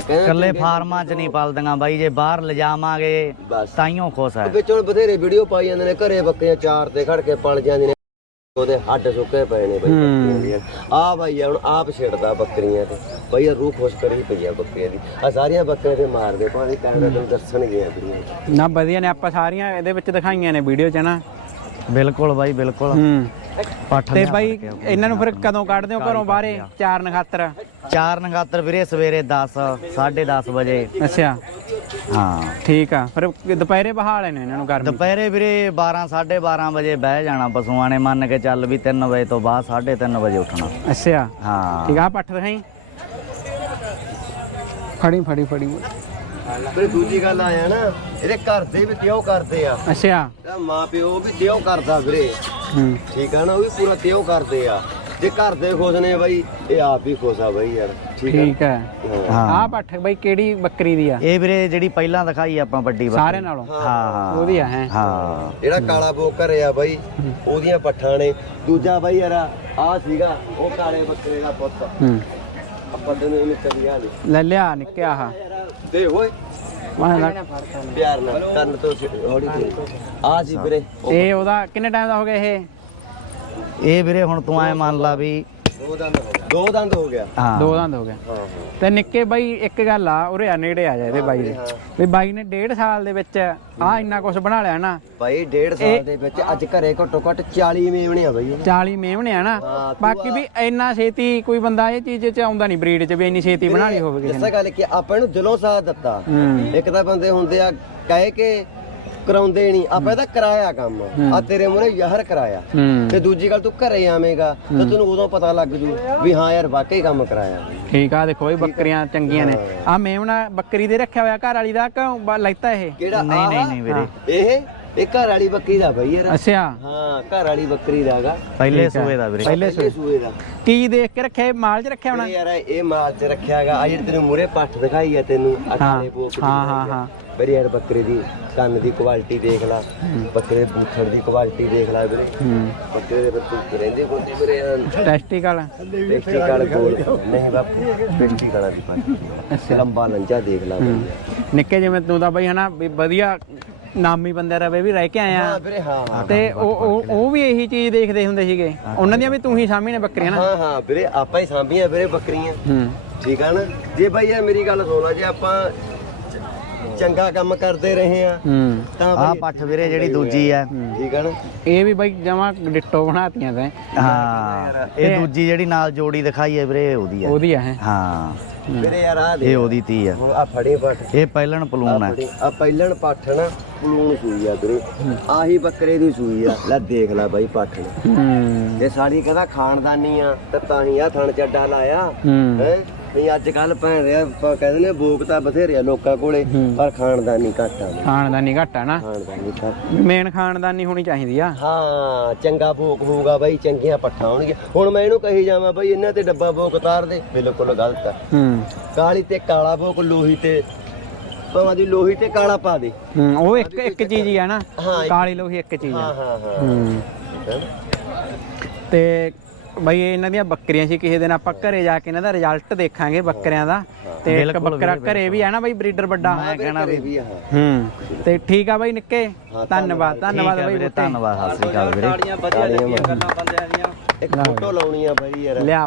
Speaker 1: ਕਹਿੰਦੇ
Speaker 3: ਇਕੱਲੇ ਫਾਰਮਾਂ 'ਚ ਨਹੀਂ ਪਲਦੀਆਂ ਬਾਈ ਜੇ ਬਾਹਰ ਲਿਜਾਵਾਂਗੇ
Speaker 1: ਬਸ।
Speaker 3: ਤਾਈਓ ਖੁਸ਼ ਹੈ
Speaker 1: ਵਿੱਚ ਹੁਣ ਬਥੇਰੇ ਵੀਡੀਓ ਪਾਈ ਜਾਂਦੇ ਨੇ ਘਰੇ ਬੱਕਰੀਆਂ ਚਾਰ ਤੇ ਖੜ ਕੇ ਪਲ ਜਾਂਦੀਆਂ ਨੇ। ਉਹਦੇ ਹੱਡ ਸੁੱਕੇ ਪਏ ਨੇ ਬਈ ਬੱਕਰੀਆਂ ਆ ਬਾਈ ਆ ਹੁਣ ਆਪ ਛੇੜਦਾ ਬੱਕਰੀਆਂ ਤੇ। ਬਈ ਇਹ ਰੂਹ ਖੁਸ਼ ਕਰੀ ਪਈ ਆ ਬੱਕਰੀਆਂ ਦੀ। ਆ ਸਾਰੀਆਂ ਬੱਕਰੀਆਂ ਤੇ ਮਾਰਦੇ ਪਾਣੀ ਕਹਿੰਦਾ ਤੈਨੂੰ ਦੱਸਣ ਗਿਆ ਵੀਡੀਓ
Speaker 2: ਨਾ ਵਧੀਆ ਨੇ ਆਪਾਂ ਸਾਰੀਆਂ ਇਹਦੇ ਵਿੱਚ ਦਿਖਾਈਆਂ ਨੇ ਵੀਡੀਓ 'ਚ ਨਾ।
Speaker 3: ਬਿਲਕੁਲ ਬਾਈ ਬਿਲਕੁਲ।
Speaker 2: ਹੂੰ।
Speaker 3: ਪੱਠ
Speaker 2: ਤੇ ਬਾਈ। ਇਹਨਾਂ ਨੂੰ ਫਿਰ ਕਦੋਂ ਕੱਢਦੇ ਹੋ ਘਰੋਂ ਬਾਹਰੇ? ਚਾਰ ਨਖਾਤਰ।
Speaker 3: ਚਾਰ ਨਗਾਤਰ ਵੀਰੇ ਸਵੇਰੇ 10 10:30 ਵਜੇ।
Speaker 2: ਅੱਛਾ।
Speaker 3: ਹਾਂ।
Speaker 2: ਠੀਕ ਆ। ਫਿਰ ਦੁਪਹਿਰੇ ਬਹਾ ਲੈਣੇ ਇਹਨਾਂ ਨੂੰ ਗਰਮੀ।
Speaker 3: ਦੁਪਹਿਰੇ ਵੀਰੇ 12 12:30 ਵਜੇ ਬਹਿ ਜਾਣਾ ਪਸ਼ੂਆਂ ਨੇ ਮੰਨ ਕੇ ਚੱਲ ਵੀ 3 ਵਜੇ ਤੋਂ ਬਾਅਦ 3:30 ਵਜੇ ਉੱਠਣਾ।
Speaker 2: ਅੱਛਾ।
Speaker 3: ਹਾਂ।
Speaker 2: ਠੀਕ ਆ ਪੱਠ ਦਿਖਾਈ? ਫੜੀ ਫੜੀ ਫੜੀ।
Speaker 1: ਫਿਰ ਦੂਜੀ ਗੱਲ ਆਇਆ ਨਾ ਇਹਦੇ ਘਰ ਦੇ ਵੀ ਤਿਉ ਕਰਦੇ ਆ।
Speaker 2: ਅੱਛਾ।
Speaker 1: ਇਹਦਾ ਮਾਂ ਪਿਓ ਵੀ ਤਿਉ ਕਰਦਾ ਵੀਰੇ।
Speaker 2: ਹੂੰ।
Speaker 1: ਠੀਕ ਆ ਨਾ ਉਹ ਵੀ ਪੂਰਾ ਤਿਉ ਕਰਦੇ ਆ। ਜੇ ਘਰ ਦੇ ਖੁਸ਼ ਨੇ ਬਾਈ ਇਹ ਆਪ ਵੀ ਖੁਸ਼ ਆ ਬਾਈ ਯਾਰ। ਠੀਕ ਆ?
Speaker 2: ਠੀਕ ਹੈ
Speaker 1: ਹਾਂ।
Speaker 3: ਹਾਂ।
Speaker 2: ਆਹ ਪੱਠ ਬਾਈ ਕਿਹੜੀ ਬੱਕਰੀ ਦੀ ਆ?
Speaker 3: ਇਹ ਵੀਰੇ ਜਿਹੜੀ ਪਹਿਲਾਂ ਦਿਖਾਈ ਆਪਾਂ ਵੱਡੀ ਬੱਕਰੀ।
Speaker 2: ਸਾਰਿਆਂ ਨਾਲੋਂ?
Speaker 3: ਹਾਂ। ਹਾਂ
Speaker 2: ਉਹਦੀ ਆ ਹੈ?
Speaker 3: ਹਾਂ।
Speaker 1: ਜਿਹੜਾ ਕਾਲਾ ਬੋ ਘਰੇ ਆ ਬਾਈ ਉਹਦੀਆਂ ਪੱਠਾਂ ਨੇ। ਦੂਜਾ ਬਾਈ ਯਾਰ ਆ ਸੀਗਾ ਉਹ ਕਾਲੇ ਬੱਕਰੇ ਦਾ ਪੁੱਤ।
Speaker 2: ਹੂੰ।
Speaker 1: ਆਪਾਂ ਤੈਨੂੰ ਇਹਨੂੰ ਕਦੀ ਆ ਦੇ
Speaker 2: ਲੈ ਲਿਆ ਨਿੱਕਿਆ ਆਹ।
Speaker 1: ਦੇ ਓਏ।
Speaker 2: ਮੈਂ ਲੱਗ-
Speaker 1: ਪਿਆਰ ਨਾਲ ਕੰਨ ਤੋਂ ਹੌਲੀ ਤੇ ਆ ਸੀ ਵੀਰੇ।
Speaker 2: ਇਹ ਉਹਦਾ ਕਿੰਨੇ ਟਾਈਮ ਦਾ ਹੋ ਗਿਆ ਇਹ?
Speaker 3: ਇਹ ਵੀਰੇ ਹੁਣ ਤੂੰ ਐ ਮੰਨ ਲਾ ਵੀ
Speaker 1: ਦੋ ਦੰਦ ਹੋ ਗਿਆ। ਦੋ ਦੰਦ ਹੋ ਗਿਆ।
Speaker 3: ਹਾਂ।
Speaker 2: ਦੋ ਦੰਦ ਹੋ ਗਿਆ
Speaker 1: ਹਾਂ
Speaker 2: ਤੇ ਨਿੱਕੇ ਬਾਈ ਇੱਕ ਗੱਲ ਆ ਉਰੇ ਆ ਨੇੜੇ ਆ ਜਾ ਇਹਦੇ ਬਾਈ ਦੇ। ਵੀ ਬਾਈ ਨੇ ਡੇਢ ਸਾਲ ਦੇ ਵਿੱਚ ਆ ਇੰਨਾ ਕੁਝ ਬਣਾ ਲਿਆ ਨਾ।
Speaker 1: ਭਾਈ ਡੇਢ ਸਾਲ ਦੇ ਵਿੱਚ ਅੱਜ ਘਰੇ ਘੱਟੋ ਘੱਟ 40 ਮੇਵਣੇ ਆ ਬਾਈ
Speaker 2: 40 ਮੇਵਣੇ ਆ ਨਾ।
Speaker 1: ਹਾਂ, ਤੂੰ
Speaker 2: ਬਾਕੀ ਵੀ ਇੰਨਾ ਛੇਤੀ ਕੋਈ ਬੰਦਾ ਇਹ ਚੀਜ਼ 'ਚ ਆਉਂਦਾ ਨਹੀਂ ਬਰੀਡ 'ਚ ਵੀ ਇੰਨੀ ਛੇਤੀ ਬਣਾ ਲਈ ਹੋਵੇ ਕਿਸੇ ਨੇ।
Speaker 1: ਦੱਸਾਂ ਗੱਲ ਕਿ ਆਪਾਂ ਇਹਨੂੰ ਦਿਲੋਂ ਸਾਥ ਦਿੱਤਾ। ਇੱਕ ਤਾਂ ਬੰਦੇ ਹੁੰਦੇ ਆ ਕਹਿ ਕੇ ਕਰਾਉਂਦੇ ਨਹੀਂ ਆਪਾਂ ਇਹਦਾ ਕਰਾਇਆ ਕੰਮ। ਆ ਤੇਰੇ ਮੂਹਰੇ ਯਾਰ ਕਰਾਇਆ। ਤੇ ਦੂਜੀ ਗੱਲ ਤੂੰ ਘਰੇ ਆਵੇਂਗਾ ਤਾਂ ਤੈਨੂੰ ਉਦੋਂ ਪਤਾ ਲੱਗ ਜੂ ਵੀ ਹਾਂ ਯਾਰ ਵਾਕਈ ਕੰਮ ਕਰਾਇਆ।
Speaker 2: ਠੀਕ ਆ ਦੇਖੋ ਬਈ ਬੱਕਰੀਆਂ ਚੰਗੀਆਂ ਨੇ। ਆ ਮੇਵਣਾ ਬੱਕਰੀ ਦੇ ਰੱਖਿਆ ਹੋਇਆ ਘਰ ਵਾਲੀ ਦਾ ਕਿ ਲੈਤਾ ਇਹ?
Speaker 1: ਕਿਹੜਾ?
Speaker 3: ਨਹੀਂ ਨਹੀਂ ਨਹੀਂ ਵੀਰੇ।
Speaker 1: ਇਹ? ਇਹ ਘਰ ਵਾਲੀ ਬੱਕਰੀ ਦਾ ਬਈ ਯਾਰ।
Speaker 2: ਅੱਛਾ।
Speaker 1: ਹਾਂ ਘਰ ਵਾਲੀ ਬੱਕਰੀ ਦਾ ਹੈਗਾ।
Speaker 3: ਪਹਿਲੇ। ਸੂਏ ਦਾ ਵੀਰੇ।
Speaker 2: ਪਹਿਲੇ
Speaker 1: ਸੂਏ। ਦਾ।
Speaker 2: ਕੀ ਦੇਖ ਕੇ ਰੱਖਿਆ ਇਹ ਮਾਲ 'ਚ ਰੱਖਿਆ ਹੋਣਾ?
Speaker 1: ਯਾਰ ਇਹ ਮਾਲ ਚ ਰੱਖਿਆਗਾ ਆ ਜਿਹੜੀ ਤੈਨੂੰ ਮੂਰੇ ਪੱਠ ਦਿਖਾਈ ਆ ਤੈਨੂੰ ਬੋਕ ਦੀ
Speaker 2: ਹਾਂ, ਹਾਂ। ਹਾਂ।
Speaker 1: ਪਰ ਯਾਰ ਬੱਕਰੇ ਦੀ ਕੰਨ ਦੀ ਕੁਆਲਿਟੀ ਦੇਖ ਲੈ ਬੱਕਰੇ ਦੇ ਬੂਥੜ ਦੀ ਕੁਆਲਿਟੀ ਦੇਖ ਲੈ ਵੀਰੇ। ਬੱਕਰੇ ਦੇ ਬੱਤੂ ਰਹਿੰਦੇ ਕੋਦੀ ਵੀਰੇ
Speaker 2: ਟੈਸਟੀਕਲ
Speaker 1: ਟੈਕਸਟੀਕਲ ਗੋਲ। ਨਹੀਂ ਬਾਪੂ ਟੈਕਸਟੀਕਲ ਦੀ ਪੱਠ ਲੰਬਾ ਲੰਜਾ ਦੇਖ ਲੈ
Speaker 2: ਨਿੱਕੇ ਜਿਵੇਂ ਤੂੰ ਤਾਂ ਬਈ ਹਨਾ ਵੀ ਵਧੀਆ ਨਾਮੀ ਬੰਦੇ ਰਵੇ ਵੀ ਰਹਿ ਕੇ ਆਇਆ
Speaker 1: ਹਾਂ ਵੀਰੇ ਹਾਂ ਹਾਂ।
Speaker 2: ਤੇ ਉਹ ਉਹ ਵੀ ਇਹੀ ਚੀਜ਼ ਦੇਖਦੇ ਹੁੰਦੇ ਸੀਗੇ। ਉਹਨਾਂ ਦੀਆਂ ਵੀ ਤੂੰ ਹੀ ਸਾਹਮਣੇ ਨੇ ਬੱਕਰੀਆਂ ਨਾ।
Speaker 1: ਹਾਂ ਹਾਂ। ਵੀਰੇ ਆਪਾਂ ਹੀ ਸਾਂਭੀਆਂ ਵੀਰੇ ਬੱਕਰੀਆਂ।
Speaker 2: ਹੂੰ।
Speaker 1: ਠੀਕ ਆ ਨਾ? ਜੇ ਬਾਈ ਯਾਰ ਮੇਰੀ ਗੱਲ ਸੁਣ ਜੇ ਆਪਾਂ ਚੰਗਾ ਕੰਮ ਕਰਦੇ ਰਹੇ ਆ
Speaker 2: ਹੂੰ।
Speaker 1: ਤਾਂ ਬਾਈ
Speaker 3: ਪੱਠ ਵੀਰੇ ਜਿਹੜੀ ਦੂਜੀ ਹੈ
Speaker 1: ਠੀਕ ਆ ਨਾ?
Speaker 2: ਇਹ ਵੀ ਬਈ ਜਮਾ ਡਿੱਟੋ ਬਣਾਤੀਆਂ ਤੈਂ।
Speaker 3: ਹਾਂ ਇਹ ਦੂਜੀ ਜਿਹੜੀ ਨਾਲ ਜੋੜੀ ਦਿਖਾਈ ਹੈ ਵੀਰੇ ਇਹ ਉਹਦੀ ਹੈ
Speaker 2: ਉਹਦੀ ਆ ਹੈ?
Speaker 3: ਹਾਂ।
Speaker 1: ਵੀਰੇ ਯਾਰ ਆ
Speaker 3: ਇਹ
Speaker 1: ਦੇ
Speaker 3: ਉਹਦੀ ਤੀ ਆ।
Speaker 1: ਆ ਫੜੀ ਪੱਠ।
Speaker 3: ਇਹ ਪਹਿਲਣ ਪਲੂਨ ਹੈ
Speaker 1: ਆ ਪਹਿਲਣ ਪੱਠ ਨਾ ਪਲੂਣ ਸੂਈ ਆ ਵੀਰੇ। ਆਹੀ ਬੱਕਰੇ ਦੀ ਸੂਈ ਆ। ਲੈ ਦੇਖ ਲੈ ਬਾਈ ਪੱਠ ਨੇ।
Speaker 2: ਹੂੰ।
Speaker 1: ਇਹ ਸਾਡੀ ਕਹਿੰਦਾ ਖਾਨਦਾਨੀ ਆ ਤੇ ਤਾਂ ਹੀ ਆ ਥਣ ਚੱਡਾ ਲਾਇਆ।
Speaker 2: ਹੂੰ।
Speaker 1: ਹੈ? ਨਹੀਂ ਅੱਜ ਕੱਲ ਭੈਣ ਰਿਆ ਆਪਾਂ ਕਹਿੰਦੇ ਨੇ ਬੋਕ ਤਾਂ ਬਥੇਰੇ ਆ ਲੋਕਾਂ ਕੋਲੇ ਪਰ ਖਾਨਦਾਨੀ ਘੱਟ ਆ
Speaker 2: ਖਾਨਦਾਨੀ ਘੱਟ ਆ ਨਾ।
Speaker 1: ਖਾਨਦਾਨੀ ਘੱਟ।
Speaker 2: ਮੇਨ ਖਾਨਦਾਨੀ ਹੋਣੀ ਚਾਹੀਦੀ ਆ।
Speaker 1: ਹਾਂ ਚੰਗਾ ਭੋਗ ਹੋਊਗਾ ਬਾਈ ਚੰਗੀਆਂ ਪੱਠਾਂ ਹੋਣਗੀਆਂ। ਹੁਣ ਮੈਂ ਇਹਨੂੰ ਕਹੀ ਜਾਵਾਂ ਬਾਈ ਇਹਨਾਂ ਤੇ ਡੱਬਾ ਭੋਗ ਉਤਾਰ ਦੇ। ਬਿਲਕੁਲ ਗਲਤ ਆ।
Speaker 2: ਹੂੰ।
Speaker 1: ਕਾਲੀ ਤੇ ਕਾਲਾ ਭੋਗ ਲੋਹੀ ਤੇ ਭਾਵੇਂ ਦੀ ਲੋਹੀ ਤੇ ਕਾਲਾ ਪਾ ਦੇ।
Speaker 2: ਹੂੰ ਉਹ ਇੱਕ ਇੱਕ ਚੀਜ਼ ਹੀ ਆ ਨਾ। ਕਾਲੀ ਲੋਹੀ ਇੱਕ ਚੀਜ਼
Speaker 1: ਹਾਂ
Speaker 2: ਆ
Speaker 1: ਹਾਂ। ਹਾਂ।
Speaker 2: ਹੂੰ? ਤੇ ਬਈ ਇਹ ਇਹਨਾਂ ਦੀਆਂ ਬੱਕਰੀਆਂ ਸੀ ਕਿਸੇ ਦਿਨ ਆਪਾਂ ਘਰੇ ਜਾ ਕੇ ਇਹਨਾਂ ਦਾ ਰਿਜ਼ਲਟ ਦੇਖਾਂਗੇ ਬੱਕਰਿਆਂ ਦਾ। ਤੇ ਇੱਕ ਬੱਕਰਾ ਘਰੇ ਵੀ ਹੈ ਨਾ ਬਈ ਬਰੀਡਰ ਵੱਡਾ?
Speaker 3: ਮੈਂ ਕਹਿਣਾ ਵੀ
Speaker 2: ਹੂੰ। ਤੇ ਠੀਕ ਆ ਬਾਈ ਨਿੱਕੇ? ਧੰਨਵਾਦ। ਧੰਨਵਾਦ ਬਾਈ
Speaker 3: ਧੰਨਵਾਦ ਸਤਿ ਸ੍ਰੀ ਅਕਾਲ ਵੀਰੇ।
Speaker 1: ਇੱਕ ਫੋਟੋ ਲਾਉਣੀ ਆ ਬਾਈ ਯਾਰ।
Speaker 2: ਲਿਆ।